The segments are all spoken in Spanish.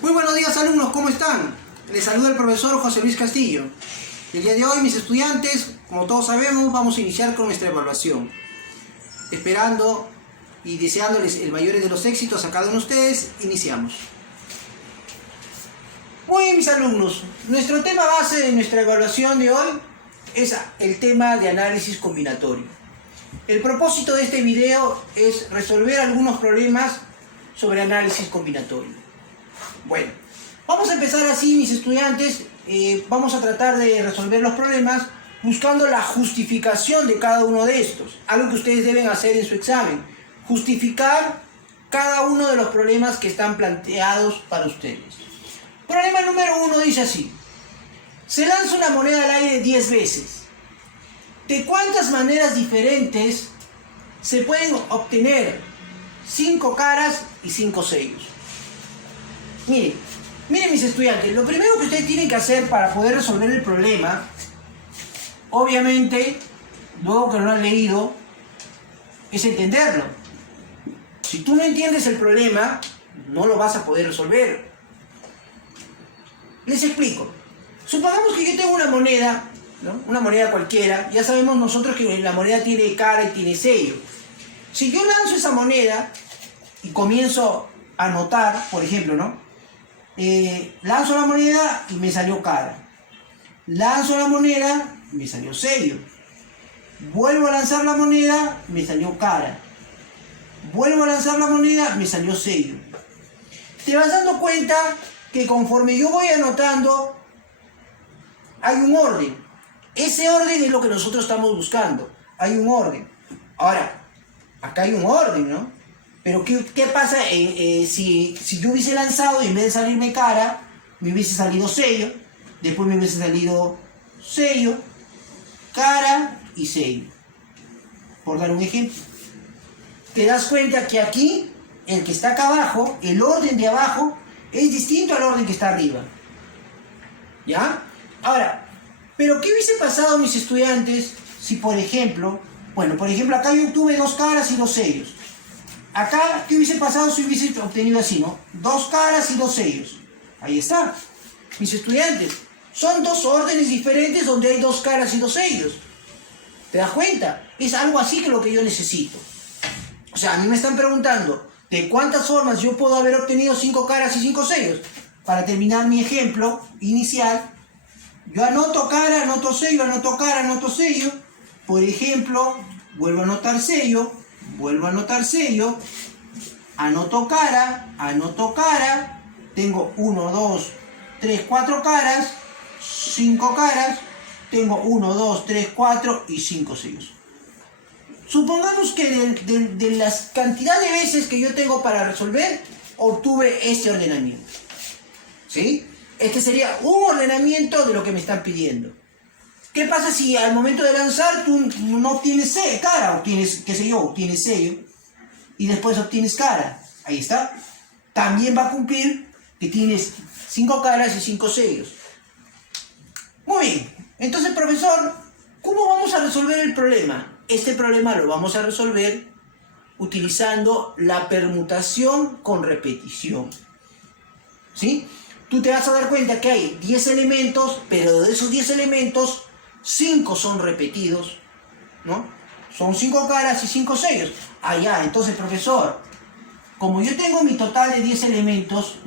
Muy buenos días, alumnos, ¿cómo están? Les saluda el profesor José Luis Castillo. El día de hoy, mis estudiantes, como todos sabemos, vamos a iniciar con nuestra evaluación. Esperando y deseándoles el mayor de los éxitos a cada uno de ustedes, iniciamos. Muy bien, mis alumnos, nuestro tema base de nuestra evaluación de hoy es el tema de análisis combinatorio. El propósito de este video es resolver algunos problemas sobre análisis combinatorio. Bueno, vamos a empezar así, mis estudiantes. Vamos a tratar de resolver los problemas buscando la justificación de cada uno de estos. Algo que ustedes deben hacer en su examen. Justificar cada uno de los problemas que están planteados para ustedes. Problema número 1 dice así. Se lanza una moneda al aire 10 veces. ¿De cuántas maneras diferentes se pueden obtener 5 caras y 5 sellos? Miren mis estudiantes, lo primero que ustedes tienen que hacer para poder resolver el problema, obviamente, luego que lo han leído, es entenderlo. Si tú no entiendes el problema, no lo vas a poder resolver. Les explico. Supongamos que yo tengo una moneda, ¿no? Una moneda cualquiera. Ya sabemos nosotros que la moneda tiene cara y tiene sello. Si yo lanzo esa moneda y comienzo a anotar, por ejemplo, ¿no? Lanzo la moneda y me salió cara. Lanzo la moneda y me salió sello. Vuelvo a lanzar la moneda, me salió cara. Vuelvo a lanzar la moneda, me salió sello. Te vas dando cuenta que conforme yo voy anotando, hay un orden. Ese orden es lo que nosotros estamos buscando. Hay un orden. Ahora, acá hay un orden, ¿no? Pero ¿qué pasa si yo hubiese lanzado y en vez de salirme cara, me hubiese salido sello, después me hubiese salido sello, cara y sello? Por dar un ejemplo. Te das cuenta que aquí, el que está acá abajo, el orden de abajo, es distinto al orden que está arriba. ¿Ya? Ahora, ¿pero qué hubiese pasado, mis estudiantes, si por ejemplo, acá yo obtuve 2 caras y 2 sellos? Acá, ¿qué hubiese pasado si hubiese obtenido así, no? 2 caras y 2 sellos. Ahí está. Mis estudiantes, son 2 órdenes diferentes donde hay 2 caras y 2 sellos. ¿Te das cuenta? Es algo así que lo que yo necesito. O sea, a mí me están preguntando de cuántas formas yo puedo haber obtenido 5 caras y 5 sellos. Para terminar mi ejemplo inicial, yo anoto cara, anoto sello, anoto cara, anoto sello. Por ejemplo, vuelvo a anotar sello. Vuelvo a anotar sello, anoto cara, tengo 1, 2, 3, 4 caras, 5 caras, tengo 1, 2, 3, 4 y 5 sellos. Supongamos que de las cantidad de veces que yo tengo para resolver, obtuve este ordenamiento. ¿Sí? Este sería un ordenamiento de lo que me están pidiendo. ¿Qué pasa si al momento de lanzar tú no obtienes cara, obtienes, qué sé yo, obtienes sello y después obtienes cara? Ahí está. También va a cumplir que tienes 5 caras y 5 sellos. Muy bien. Entonces, profesor, ¿cómo vamos a resolver el problema? Este problema lo vamos a resolver utilizando la permutación con repetición. ¿Sí? Tú te vas a dar cuenta que hay 10 elementos, pero de esos 10 elementos, 5 son repetidos, ¿no? Son 5 caras y 5 sellos. Ah, ya, entonces, profesor, como yo tengo mi total de 10 elementos,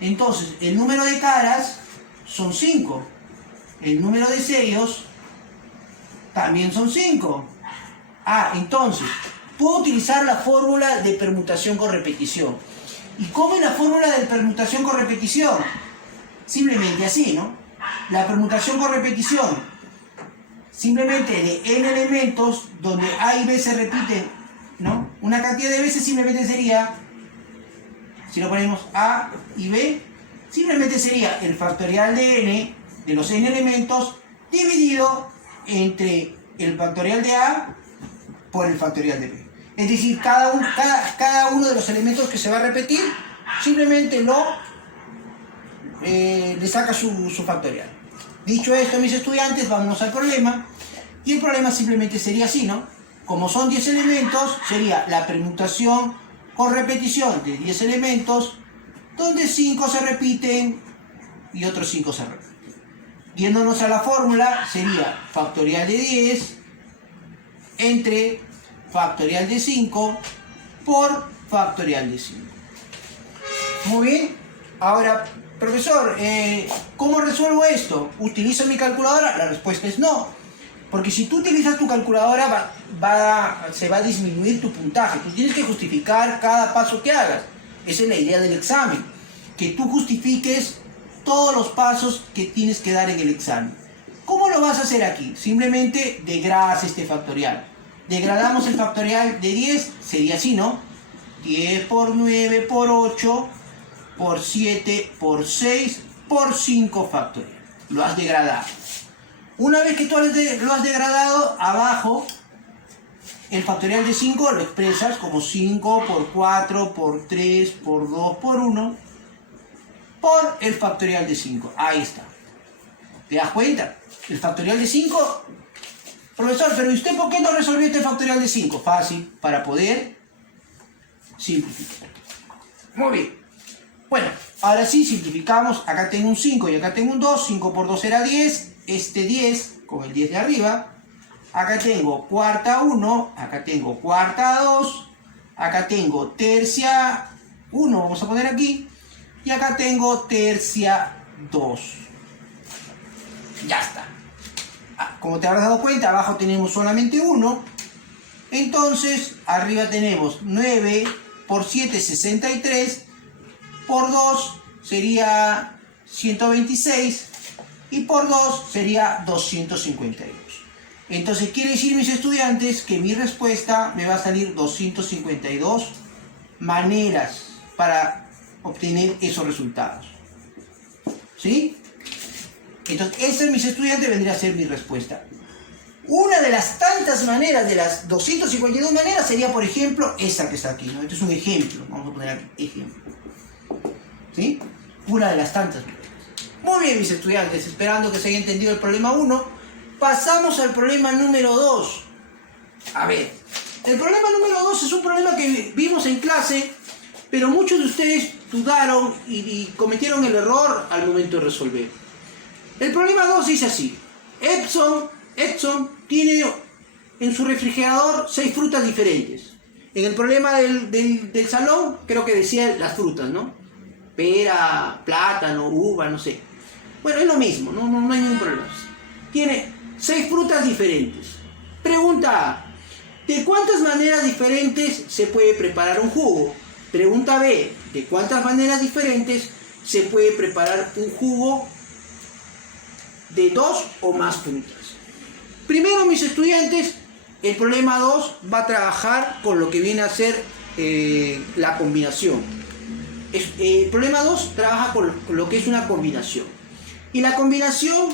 entonces el número de caras son 5. El número de sellos también son 5. Ah, entonces, puedo utilizar la fórmula de permutación con repetición. ¿Y cómo es la fórmula de permutación con repetición? Simplemente así, ¿no? La permutación con repetición, simplemente de n elementos, donde A y B se repiten, ¿no? Una cantidad de veces simplemente sería, si lo ponemos A y B, simplemente sería el factorial de n, de los n elementos, dividido entre el factorial de A por el factorial de B. Es decir, cada uno de los elementos que se va a repetir, simplemente le saca su factorial. Dicho esto, mis estudiantes, vámonos al problema. Y el problema simplemente sería así, ¿no? Como son 10 elementos, sería la permutación con repetición de 10 elementos donde 5 se repiten y otros 5 se repiten. Yéndonos a la fórmula, sería factorial de 10 entre factorial de 5 por factorial de 5. Muy bien. Ahora, profesor, ¿cómo resuelvo esto? ¿Utilizo mi calculadora? La respuesta es no. Porque si tú utilizas tu calculadora, se va a disminuir tu puntaje. Tú tienes que justificar cada paso que hagas. Esa es la idea del examen. Que tú justifiques todos los pasos que tienes que dar en el examen. ¿Cómo lo vas a hacer aquí? Simplemente degradas este factorial. Degradamos el factorial de 10, sería así, ¿no? 10 por 9 por 8 por 7 por 6 por 5 factorial. Lo has degradado. Una vez que tú lo has degradado, abajo el factorial de 5 lo expresas como 5 por 4 por 3 por 2 por 1 por el factorial de 5. Ahí está. ¿Te das cuenta? El factorial de 5... Profesor, pero ¿y usted por qué no resolvió este factorial de 5? Fácil, para poder simplificar. Muy bien. Bueno, ahora sí simplificamos. Acá tengo un 5 y acá tengo un 2. 5 por 2 era 10. Este 10 con el 10 de arriba. Acá tengo cuarta 1. Acá tengo cuarta 2. Acá tengo tercia 1. Vamos a poner aquí. Y acá tengo tercia 2. Ya está. Como te habrás dado cuenta, abajo tenemos solamente 1. Entonces, arriba tenemos 9 por 7, 63. Por 2 sería 126. Y por 2 sería 252. Entonces, quiere decir, mis estudiantes, que mi respuesta me va a salir 252 maneras para obtener esos resultados. ¿Sí? Entonces, esa, mis estudiantes, vendría a ser mi respuesta. Una de las tantas maneras, de las 252 maneras, sería, por ejemplo, esa que está aquí, ¿no? Este es un ejemplo. Vamos a poner aquí ejemplo. ¿Sí? Una de las tantas maneras. Muy bien, mis estudiantes, esperando que se haya entendido el problema 1. Pasamos al problema número 2. A ver, el problema número 2 es un problema que vimos en clase, pero muchos de ustedes dudaron y cometieron el error al momento de resolver. El problema 2 dice así: Edson tiene en su refrigerador 6 frutas diferentes. En el problema del salón, creo que decía las frutas, ¿no? Pera, plátano, uva, no sé. Bueno, es lo mismo, no hay ningún problema. Tiene 6 frutas diferentes. Pregunta A: ¿de cuántas maneras diferentes se puede preparar un jugo? Pregunta B: ¿de cuántas maneras diferentes se puede preparar un jugo de 2 o más frutas? Primero, mis estudiantes, el problema 2 va a trabajar con lo que viene a ser la combinación. El problema 2 trabaja con lo que es una combinación. Y la combinación,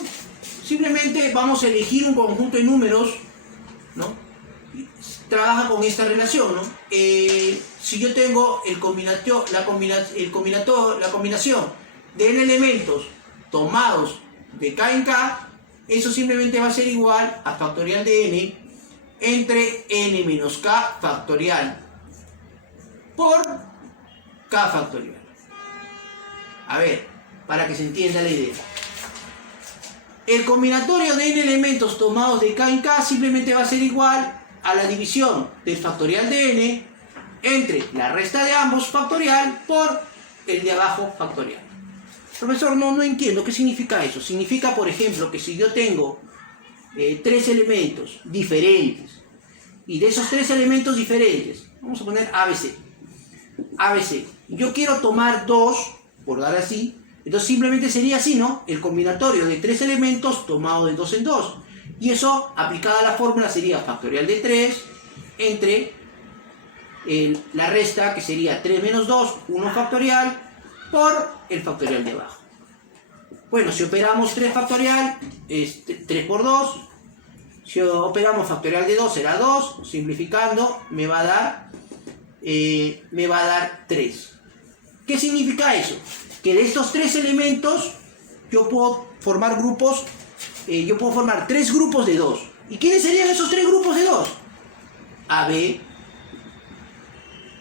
simplemente vamos a elegir un conjunto de números, ¿no? Trabaja con esta relación, ¿no? Si yo tengo la combinación de n elementos tomados de k en k, eso simplemente va a ser igual a factorial de n entre n menos k factorial por k factorial. A ver, para que se entienda la idea. El combinatorio de n elementos tomados de k en k simplemente va a ser igual a la división del factorial de n entre la resta de ambos factorial por el de abajo factorial. Profesor, no entiendo. ¿Qué significa eso? Significa, por ejemplo, que si yo tengo 3 elementos diferentes, y de esos 3 elementos diferentes, vamos a poner ABC, yo quiero tomar 2, por dar así, entonces simplemente sería así, ¿no? El combinatorio de 3 elementos tomado de 2 en 2. Y eso, aplicada a la fórmula, sería factorial de 3 entre la resta, que sería 3 menos 2, 1 factorial, por el factorial de abajo. Bueno, si operamos 3 factorial, 3 por 2. Si operamos factorial de 2, será 2. Simplificando, me va a dar 3. ¿Qué significa eso? Que de estos 3 elementos, yo puedo formar grupos, yo puedo formar 3 grupos de 2. ¿Y quiénes serían esos 3 grupos de 2? AB,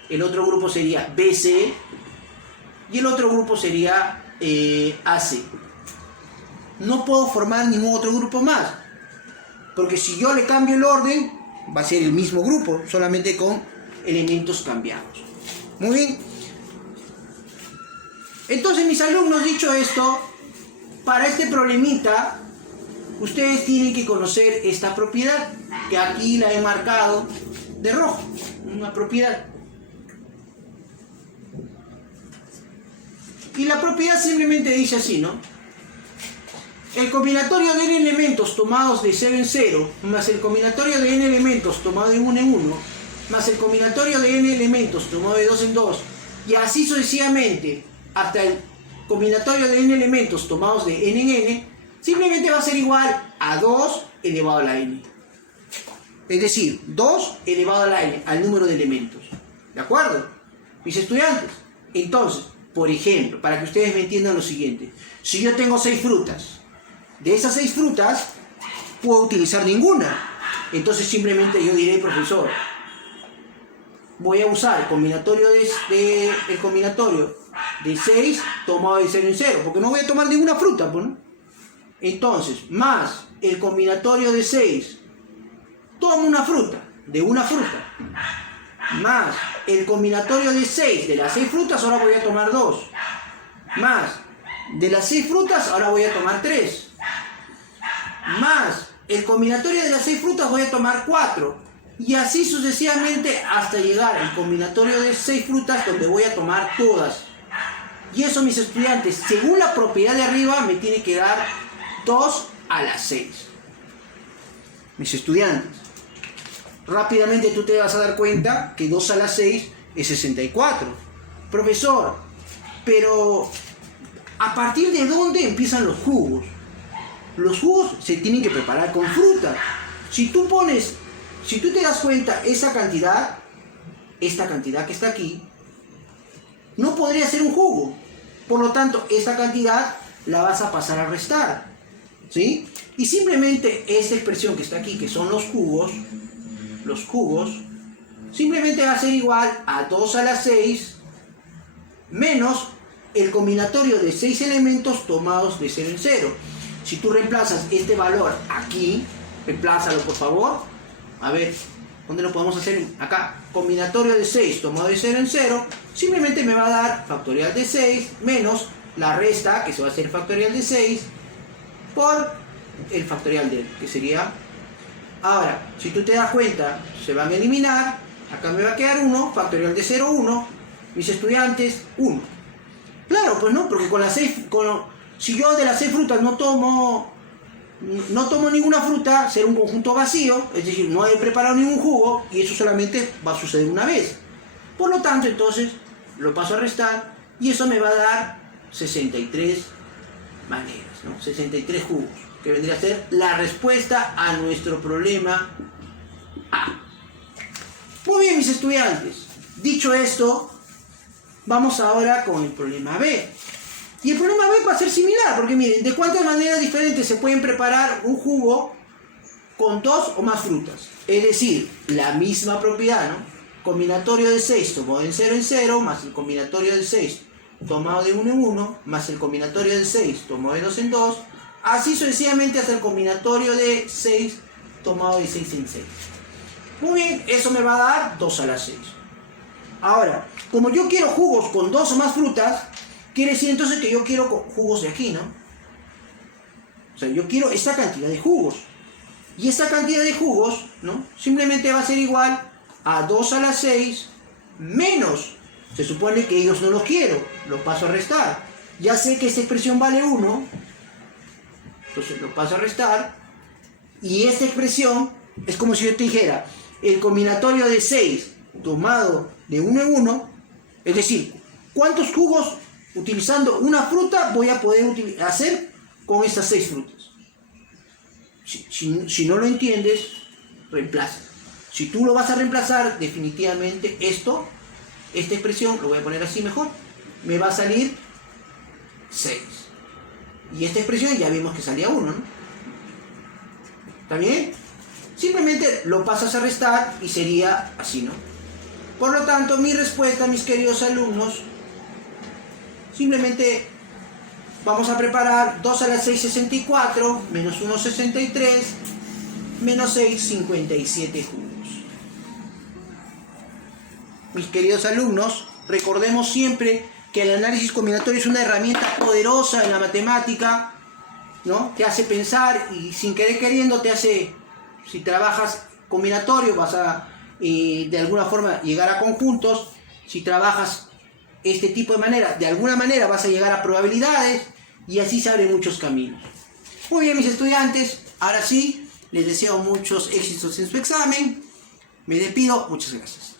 el otro grupo sería BC, y el otro grupo sería AC. No puedo formar ningún otro grupo más, porque si yo le cambio el orden, va a ser el mismo grupo, solamente con elementos cambiados. Muy bien. Entonces, mis alumnos, dicho esto, para este problemita, ustedes tienen que conocer esta propiedad, que aquí la he marcado de rojo, una propiedad. Y la propiedad simplemente dice así, ¿no? El combinatorio de n elementos tomados de 0 en 0, más el combinatorio de n elementos tomado de 1 en 1, más el combinatorio de n elementos tomado de 2 en 2, y así sucesivamente, hasta el combinatorio de n elementos tomados de n en n, simplemente va a ser igual a 2 elevado a la n. Es decir, 2 elevado a la n, al número de elementos. ¿De acuerdo? Mis estudiantes. Entonces, por ejemplo, para que ustedes me entiendan lo siguiente. Si yo tengo 6 frutas, de esas 6 frutas, puedo utilizar ninguna. Entonces simplemente yo diré, profesor, voy a usar el combinatorio de 6 tomado de 0 en 0, porque no voy a tomar ninguna fruta, pues, ¿no? Entonces, más el combinatorio de 6, tomo una fruta, de una fruta, más el combinatorio de 6, de las 6 frutas, ahora voy a tomar 2, más de las 6 frutas, ahora voy a tomar 3, más el combinatorio de las 6 frutas, voy a tomar 4, y así sucesivamente hasta llegar al combinatorio de 6 frutas, donde voy a tomar todas. Y eso, mis estudiantes, según la propiedad de arriba, me tiene que dar 2 a la 6. Mis estudiantes, rápidamente tú te vas a dar cuenta que 2 a la 6 es 64. Profesor, pero ¿a partir de dónde empiezan los jugos? Los jugos se tienen que preparar con fruta. Si tú te das cuenta, esta cantidad que está aquí, no podría ser un jugo. Por lo tanto, esta cantidad la vas a pasar a restar, ¿sí? Y simplemente esta expresión que está aquí, que son los jugos, simplemente va a ser igual a 2 a la 6 menos el combinatorio de 6 elementos tomados de 0 en 0. Si tú reemplazas este valor aquí, reemplázalo por favor. A ver, ¿dónde lo podemos hacer? Acá, combinatorio de 6 tomado de 0 en 0, simplemente me va a dar factorial de 6 menos la resta, que se va a hacer factorial de 6, por el factorial de él, que sería... Ahora, si tú te das cuenta, se van a eliminar, acá me va a quedar 1, factorial de 0, 1, mis estudiantes, 1. Claro, pues no, porque con las 6, si yo de las 6 frutas no tomo ninguna fruta, será un conjunto vacío, es decir, no he preparado ningún jugo, y eso solamente va a suceder una vez. Por lo tanto, entonces, lo paso a restar, y eso me va a dar 63 maneras, ¿no? 63 jugos, que vendría a ser la respuesta a nuestro problema A. Muy bien, mis estudiantes. Dicho esto, vamos ahora con el problema B. Y el problema B va a ser similar, porque miren, ¿de cuántas maneras diferentes se pueden preparar un jugo con 2 o más frutas? Es decir, la misma propiedad, ¿no? Combinatorio de 6 tomado de 0 en 0, más el combinatorio de 6 tomado de 1 en 1, más el combinatorio de 6 tomado de 2 en 2, así sucesivamente hasta el combinatorio de 6 tomado de 6 en 6. Muy bien, eso me va a dar 2 a la 6. Ahora, como yo quiero jugos con 2 o más frutas, quiere decir entonces que yo quiero jugos de aquí, ¿no? O sea, yo quiero esta cantidad de jugos. Y esta cantidad de jugos, ¿no? Simplemente va a ser igual a 2 a la 6 menos. Se supone que ellos no los quiero, los paso a restar. Ya sé que esta expresión vale 1, entonces lo paso a restar. Y esta expresión es como si yo te dijera, el combinatorio de 6 tomado de 1 en 1, es decir, ¿cuántos jugos utilizando una fruta voy a poder hacer con estas 6 frutas? Si no lo entiendes, reemplaza. Si tú lo vas a reemplazar, definitivamente esta expresión, lo voy a poner así mejor, me va a salir 6. Y esta expresión ya vimos que salía 1, ¿no? ¿Está bien? Simplemente lo pasas a restar y sería así, ¿no? Por lo tanto, mi respuesta, mis queridos alumnos, Simplemente vamos a preparar 2 a la 6, 64, menos 1, 63, menos 6, 57 jugos. Mis queridos alumnos, recordemos siempre que el análisis combinatorio es una herramienta poderosa en la matemática, ¿no? Te hace pensar y sin querer queriendo te hace, si trabajas combinatorio vas a de alguna forma llegar a conjuntos, si trabajas este tipo de manera, de alguna manera vas a llegar a probabilidades y así se abren muchos caminos. Muy bien, mis estudiantes, ahora sí, les deseo muchos éxitos en su examen. Me despido, muchas gracias.